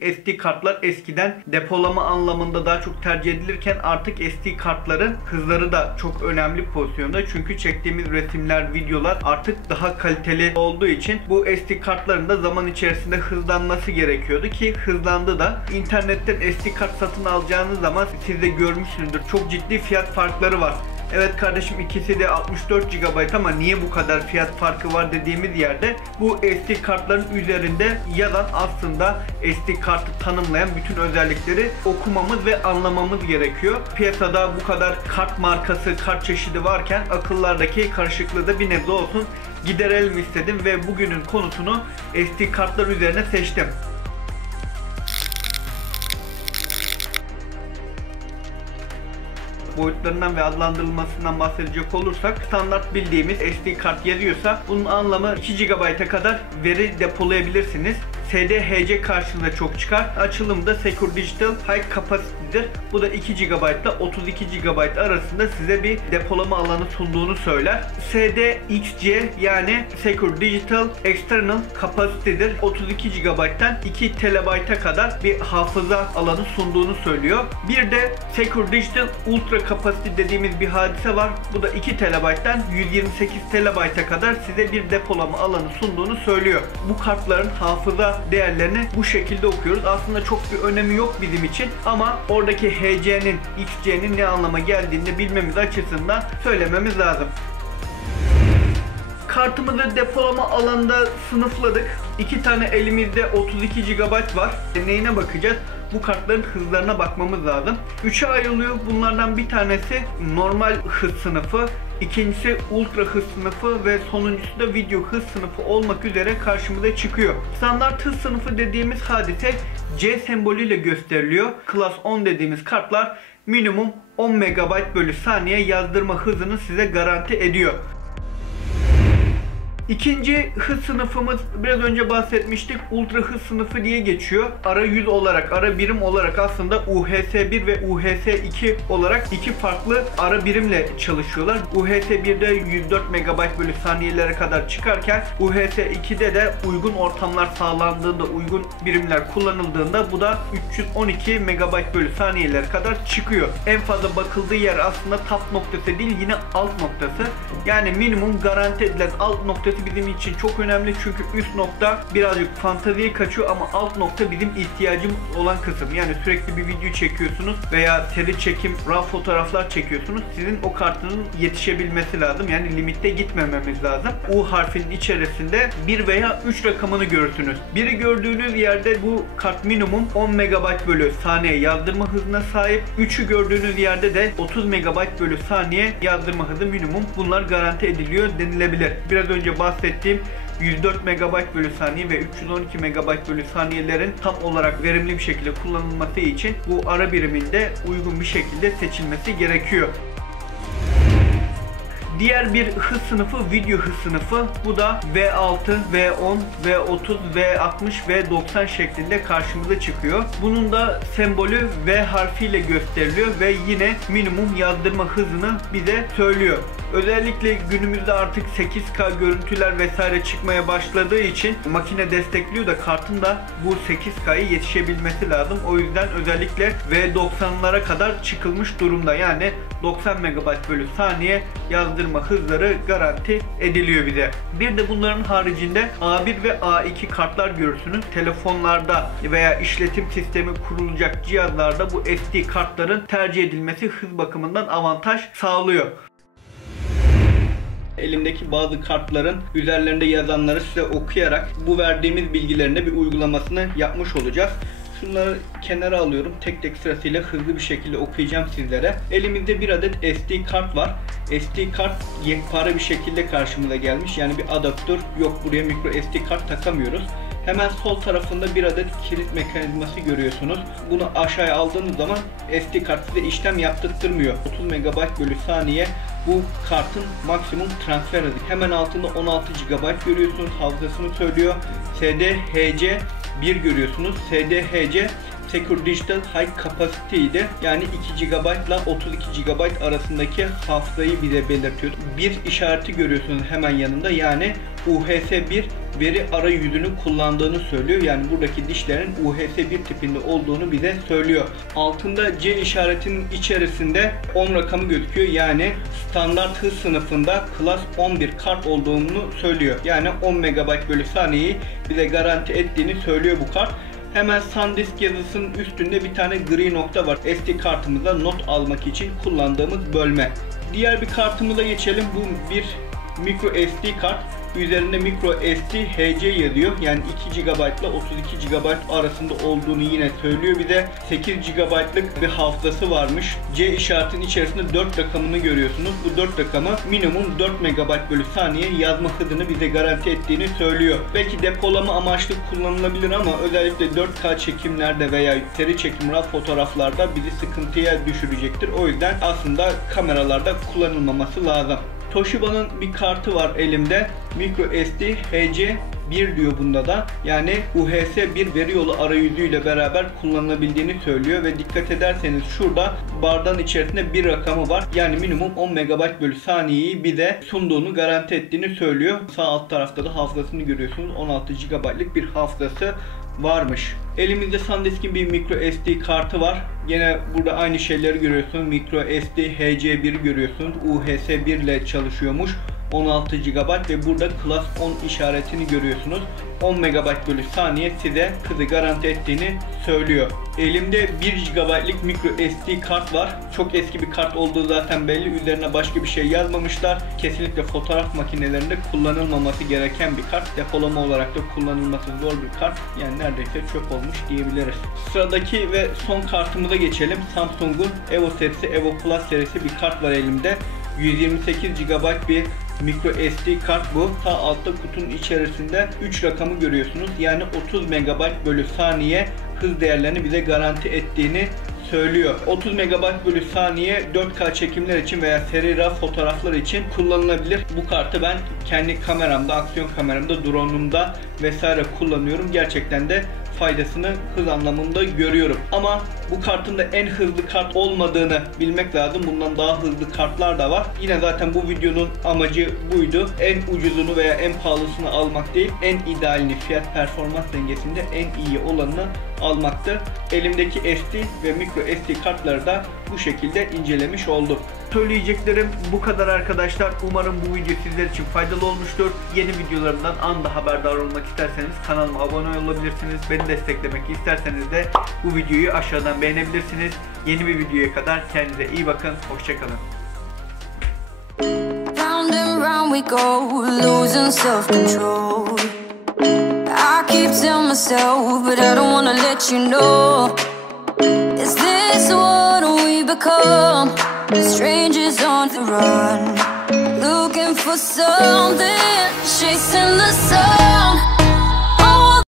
SD kartlar eskiden depolama anlamında daha çok tercih edilirken artık SD kartların hızları da çok önemli pozisyonda. Çünkü çektiğimiz resimler, videolar artık daha kaliteli olduğu için bu SD kartların da zaman içerisinde hızlanması gerekiyordu ki hızlandı da. İnternetten SD kart satın alacağınız zaman siz de görmüşsünüzdür. Çok ciddi fiyat farkları var. Evet kardeşim, ikisi de 64 GB ama niye bu kadar fiyat farkı var dediğimiz yerde bu SD kartların üzerinde yazan aslında SD kartı tanımlayan bütün özellikleri okumamız ve anlamamız gerekiyor. Piyasada bu kadar kart markası, kart çeşidi varken akıllardaki karışıklığı da bir nebze olsun giderelim istedim ve bugünün konusunu SD kartlar üzerine seçtim. Boyutlarından ve adlandırılmasından bahsedecek olursak, standart bildiğimiz SD kart yazıyorsa bunun anlamı 2 GB'a kadar veri depolayabilirsiniz. SDHC karşınıza çok çıkar. Açılımda Secure Digital High Capacity'dir. Bu da 2 GB ile 32 GB arasında size bir depolama alanı sunduğunu söyler. SDXC yani Secure Digital External Capacity'dir. 32 GB'den 2 TB'a kadar bir hafıza alanı sunduğunu söylüyor. Bir de Secure Digital Ultra Capacity dediğimiz bir hadise var. Bu da 2 TB'den 128 TB'a kadar size bir depolama alanı sunduğunu söylüyor. Bu kartların hafıza değerlerini bu şekilde okuyoruz. Aslında çok bir önemi yok bizim için ama oradaki HC'nin, XC'nin ne anlama geldiğini bilmemiz açısından söylememiz lazım. Kartımızı depolama alanında sınıfladık. 2 tane elimizde 32 GB var. Neyine bakacağız? Bu kartların hızlarına bakmamız lazım. 3'e ayrılıyor. Bunlardan bir tanesi normal hız sınıfı, ikincisi ultra hız sınıfı ve sonuncusu da video hız sınıfı olmak üzere karşımıza çıkıyor. Standart hız sınıfı dediğimiz hadise C sembolüyle gösteriliyor. Class 10 dediğimiz kartlar minimum 10 MB bölü saniye yazdırma hızını size garanti ediyor. İkinci hız sınıfımız biraz önce bahsetmiştik, ultra hız sınıfı diye geçiyor. Ara yüz olarak, ara birim olarak aslında UHS-1 ve UHS-2 olarak iki farklı ara birimle çalışıyorlar. UHS-1'de 104 MB bölü saniyelere kadar çıkarken UHS-2'de de uygun ortamlar sağlandığında, uygun birimler kullanıldığında bu da 312 MB bölü saniyelere kadar çıkıyor. En fazla bakıldığı yer aslında top noktası değil, yine alt noktası. Yani minimum garanti edilen alt noktası bizim için çok önemli çünkü üst nokta birazcık fanteziye kaçıyor ama alt nokta bizim ihtiyacımız olan kısım. Yani sürekli bir video çekiyorsunuz veya seri çekim, RAW fotoğraflar çekiyorsunuz. Sizin o kartının yetişebilmesi lazım. Yani limitte gitmememiz lazım. U harfinin içerisinde 1 veya 3 rakamını görürsünüz. Biri gördüğünüz yerde bu kart minimum 10 MB bölü saniye yazdırma hızına sahip. 3'ü gördüğünüz yerde de 30 MB bölü saniye yazdırma hızı minimum. Bunlar garanti ediliyor denilebilir. Biraz önce bahsettiğim 104 MB bölü saniye ve 312 MB bölü saniyelerin tam olarak verimli bir şekilde kullanılması için bu ara biriminde uygun bir şekilde seçilmesi gerekiyor. Diğer bir hız sınıfı video hız sınıfı. Bu da V6, V10, V30, V60, V90 şeklinde karşımıza çıkıyor. Bunun da sembolü V harfiyle gösteriliyor ve yine minimum yazdırma hızını bize söylüyor. Özellikle günümüzde artık 8K görüntüler vesaire çıkmaya başladığı için makine destekliyor da kartın da bu 8K'ya yetişebilmesi lazım. O yüzden özellikle V90'lara kadar çıkılmış durumda. Yani 90 MB bölü saniye yazdırma hızları garanti ediliyor bize. Bir de bunların haricinde A1 ve A2 kartlar görürsünüz. Telefonlarda veya işletim sistemi kurulacak cihazlarda bu SD kartların tercih edilmesi hız bakımından avantaj sağlıyor. Elimdeki bazı kartların üzerlerinde yazanları size okuyarak bu verdiğimiz bilgilerin de bir uygulamasını yapmış olacağız. Şunları kenara alıyorum. Tek tek sırasıyla hızlı bir şekilde okuyacağım sizlere. Elimizde bir adet SD kart var. SD kart yekpare bir şekilde karşımıza gelmiş. Yani bir adaptör yok. Buraya micro SD kart takamıyoruz. Hemen sol tarafında bir adet kilit mekanizması görüyorsunuz. Bunu aşağıya aldığınız zaman SD kart size işlem yaptırtmıyor. 30 MB bölü saniye bu kartın maksimum transfer hızı. Hemen altında 16 GB görüyorsunuz. Hafızasını söylüyor. SDHC 1 görüyorsunuz. SDHC Secure Digital High Capacity idi. Yani 2 GB ile 32 GB arasındaki hafızayı bize belirtiyor. Bir işareti görüyorsunuz hemen yanında. Yani UHS-1 veri arayüzünü kullandığını söylüyor. Yani buradaki dişlerin UHS-1 tipinde olduğunu bize söylüyor. Altında C işaretinin içerisinde 10 rakamı gözüküyor. Yani standart hız sınıfında Class 11 kart olduğunu söylüyor. Yani 10 MB bölü saniyeyi bize garanti ettiğini söylüyor bu kart. Hemen SanDisk yazısının üstünde bir tane gri nokta var. SD kartımıza not almak için kullandığımız bölme. Diğer bir kartımıza geçelim. Bu bir micro SD kart. Üzerinde micro SD HC yazıyor. Yani 2 GB ile 32 GB arasında olduğunu yine söylüyor. Bir de 8 GB'lık bir hafızası varmış. C işaretinin içerisinde 4 rakamını görüyorsunuz. Bu 4 rakamı minimum 4 MB bölü saniye yazma hızını bize garanti ettiğini söylüyor. Belki depolama amaçlı kullanılabilir ama özellikle 4K çekimlerde veya seri çekim RAW fotoğraflarda bizi sıkıntıya düşürecektir. O yüzden aslında kameralarda kullanılmaması lazım. Toshiba'nın bir kartı var elimde. Micro SD HC1 diyor bunda da. Yani UHS-1 veri yolu arayüzüyle beraber kullanılabildiğini söylüyor ve dikkat ederseniz şurada bardağın içerisinde bir rakamı var. Yani minimum 10 MB bölü saniyeyi bize sunduğunu garanti ettiğini söylüyor. Sağ alt tarafta da hafızasını görüyorsunuz. 16 GB'lık bir hafızası varmış. Elimizde SanDisk'in bir micro SD kartı var. Yine burada aynı şeyleri görüyorsunuz. Micro SD HC1 görüyorsunuz. UHS-1 ile çalışıyormuş. 16 GB ve burada Class 10 işaretini görüyorsunuz. 10 MB bölü saniye size hızı garanti ettiğini söylüyor. Elimde 1 GB'lık micro SD kart var. Çok eski bir kart olduğu zaten belli. Üzerine başka bir şey yazmamışlar. Kesinlikle fotoğraf makinelerinde kullanılmaması gereken bir kart. Depolama olarak da kullanılması zor bir kart. Yani neredeyse çöp olmuş diyebiliriz. Sıradaki ve son kartımıza geçelim. Samsung'un Evo serisi, Evo Plus serisi bir kart var elimde. 128 GB bir micro SD kart bu. Sağ altta kutunun içerisinde 3 rakamı görüyorsunuz. Yani 30 MB bölü saniye hız değerlerini bize garanti ettiğini söylüyor. 30 MB bölü saniye 4K çekimler için veya seri RAW fotoğraflar için kullanılabilir. Bu kartı ben kendi kameramda, aksiyon kameramda, drone'umda vesaire kullanıyorum. Gerçekten de faydasını hız anlamında görüyorum. Ama bu kartın da en hızlı kart olmadığını bilmek lazım. Bundan daha hızlı kartlar da var. Yine zaten bu videonun amacı buydu. En ucuzunu veya en pahalısını almak değil, en idealini, fiyat performans dengesinde en iyi olanını almaktı. Elimdeki SD ve micro SD kartları da bu şekilde incelemiş oldum. Söyleyeceklerim bu kadar arkadaşlar. Umarım bu video sizler için faydalı olmuştur. Yeni videolarımdan anında haberdar olmak isterseniz kanalıma abone olabilirsiniz. Beni desteklemek isterseniz de bu videoyu aşağıdan beğenebilirsiniz. Yeni bir videoya kadar kendinize iyi bakın. Hoşçakalın. Round and round we go, losing self-control. I keep telling myself, but I don't wanna let you know. Is this what we become? Strangers on the run, looking for something